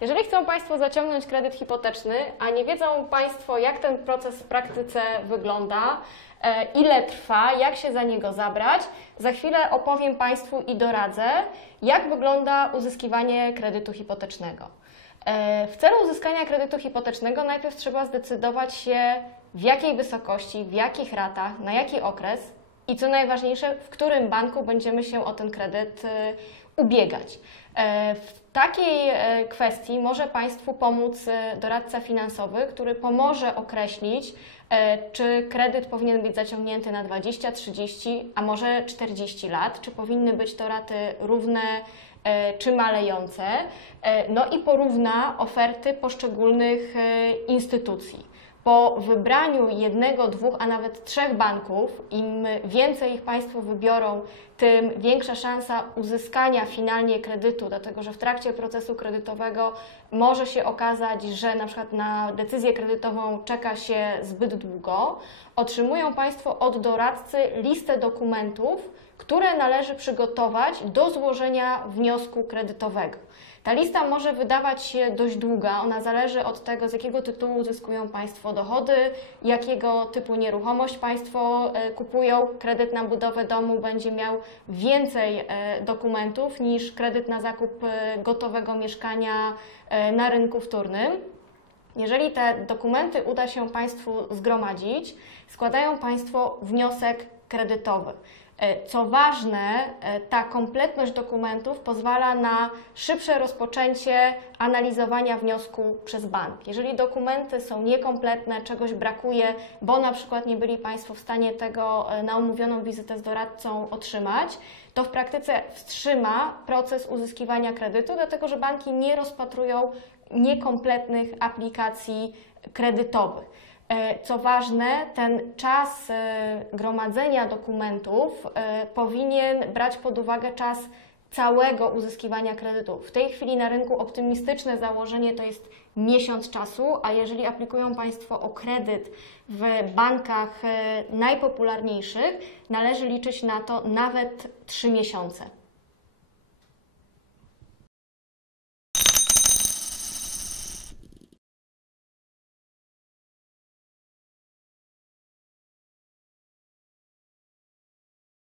Jeżeli chcą Państwo zaciągnąć kredyt hipoteczny, a nie wiedzą Państwo, jak ten proces w praktyce wygląda, e, ile trwa, jak się za niego zabrać, za chwilę opowiem Państwu i doradzę, jak wygląda uzyskiwanie kredytu hipotecznego. E, W celu uzyskania kredytu hipotecznego najpierw trzeba zdecydować się, w jakiej wysokości, w jakich ratach, na jaki okres i co najważniejsze, w którym banku będziemy się o ten kredyt e, ubiegać. Takiej e, kwestii może Państwu pomóc e, doradca finansowy, który pomoże określić, e, czy kredyt powinien być zaciągnięty na 20, 30, a może 40 lat, czy powinny być to raty równe czy malejące, no i porówna oferty poszczególnych instytucji. Po wybraniu jednego, dwóch, a nawet trzech banków, im więcej ich Państwo wybiorą, tym większa szansa uzyskania finalnie kredytu, dlatego że w trakcie procesu kredytowego może się okazać, że na przykład na decyzję kredytową czeka się zbyt długo. Otrzymują Państwo od doradcy listę dokumentów, które należy przygotować do złożenia wniosku kredytowego. Ta lista może wydawać się dość długa, ona zależy od tego, z jakiego tytułu uzyskują Państwo dochody, jakiego typu nieruchomość Państwo e, kupują. Kredyt na budowę domu będzie miał więcej e, dokumentów niż kredyt na zakup e, gotowego mieszkania na rynku wtórnym. Jeżeli te dokumenty uda się Państwu zgromadzić, składają Państwo wniosek kredytowy. E, Co ważne, e, ta kompletność dokumentów pozwala na szybsze rozpoczęcie analizowania wniosku przez bank. Jeżeli dokumenty są niekompletne, czegoś brakuje, bo na przykład nie byli Państwo w stanie tego e, na umówioną wizytę z doradcą otrzymać, to w praktyce wstrzyma proces uzyskiwania kredytu, dlatego że banki nie rozpatrują niekompletnych aplikacji kredytowych. E, Co ważne, ten czas e, gromadzenia dokumentów e, powinien brać pod uwagę czas całego uzyskiwania kredytu. W tej chwili na rynku optymistyczne założenie to jest miesiąc czasu, a jeżeli aplikują Państwo o kredyt w bankach najpopularniejszych, należy liczyć na to nawet 3 miesiące.